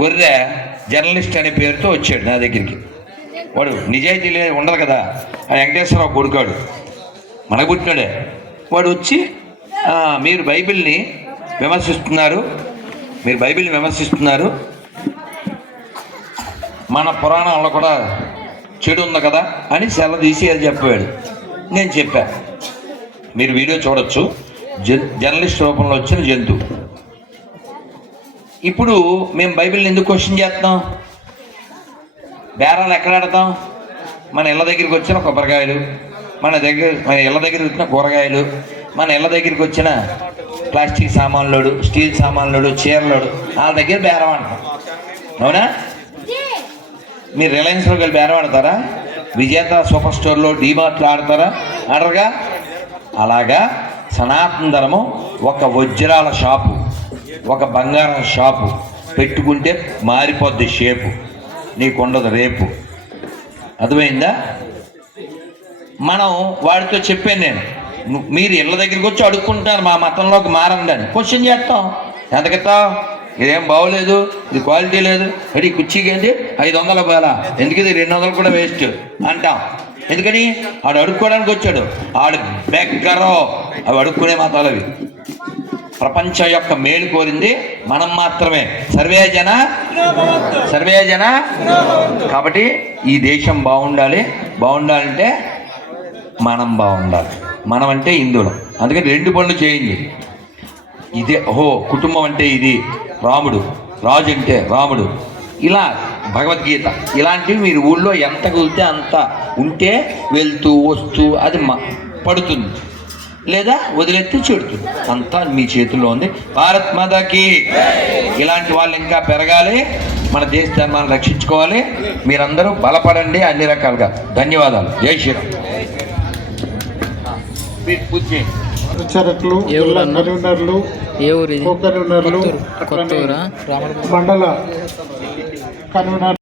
గొర్రె జర్నలిస్ట్ అనే పేరుతో వచ్చాడు నా దగ్గరికి. వాడు నిజాయితీ ఉండదు కదా, ఆ వెంకటేశ్వరరావు కొడుకాడు, మనకు పుట్టినాడే. వాడు వచ్చి మీరు బైబిల్ని విమర్శిస్తున్నారు, మన పురాణాల్లో కూడా చెడు ఉంది కదా అని సెల తీసి అది చెప్పాడు. నేను చెప్పా, మీరు వీడియో చూడొచ్చు, జర్నలిస్ట్ రూపంలో వచ్చిన జంతువు. ఇప్పుడు మేము బైబిల్ని ఎందుకు క్వశ్చన్ చేస్తాం? బేరాలు ఎక్కడ ఆడతాం? మన ఇళ్ళ దగ్గరికి వచ్చిన కొబ్బరికాయలు, మన ఇళ్ళ దగ్గరికి వచ్చిన కూరగాయలు, మన ఇళ్ళ దగ్గరికి వచ్చిన ప్లాస్టిక్ సామాన్లోడు, స్టీల్ సామాన్లోడు, చీరలోడు, వాళ్ళ దగ్గర బేరం ఆడతాం. అవునా? మీరు రిలయన్స్లోకి వెళ్ళి బేరం ఆడతారా? విజేత సూపర్ స్టోర్లో, డీమార్ట్లో ఆడతారా? ఆడరుగా. అలాగా సనాతన ధర్మం ఒక వజ్రాల షాపు, ఒక బంగారం షాపు పెట్టుకుంటే మారిపోద్ది షేపు, నీకుండదు రేపు. అర్థమైందా? మనం వాడితో చెప్పాను నేను, మీరు ఇళ్ళ దగ్గరికి వచ్చి అడుక్కుంటారు మా మతంలోకి మారండి అని. క్వశ్చన్ చేస్తాం, ఎంతకిస్తాం? ఇదేం బాగోలేదు, ఇది క్వాలిటీ లేదు, అది కుర్చీకి ఏంటి 500 పోయాలా, ఎందుకు ఇది 200 కూడా వేస్ట్ అంటాం. ఎందుకని? ఆడు అడుక్కోవడానికి వచ్చాడు, ఆడు బెగ్గరో. అవి అడుక్కునే మతాలు అవి. ప్రపంచం యొక్క మేలు కోరింది మనం మాత్రమే. సర్వే జన. కాబట్టి ఈ దేశం బాగుండాలంటే మనం బాగుండాలి. మనం అంటే హిందువులం, అందుకని 2 పనులు చేయండి. ఇదే కుటుంబం అంటే ఇది, రాజు అంటే రాముడు, ఇలా భగవద్గీత ఇలాంటివి మీరు ఊళ్ళో ఎంత కుదిరితే అంత ఉంటే వెళ్తూ వస్తూ అది పడుతుంది, లేదా వదిలేస్తే చెడుతుంది. అంతా మీ చేతుల్లో ఉంది. భారత్ మాతాకి. ఇలాంటి వాళ్ళు ఇంకా పెరగాలి, మన దేశ ధర్మాన్ని రక్షించుకోవాలి. మీరందరూ బలపడండి అన్ని రకాలుగా. ధన్యవాదాలు. జై శ్రీరామ్. మండల కన్వీనర్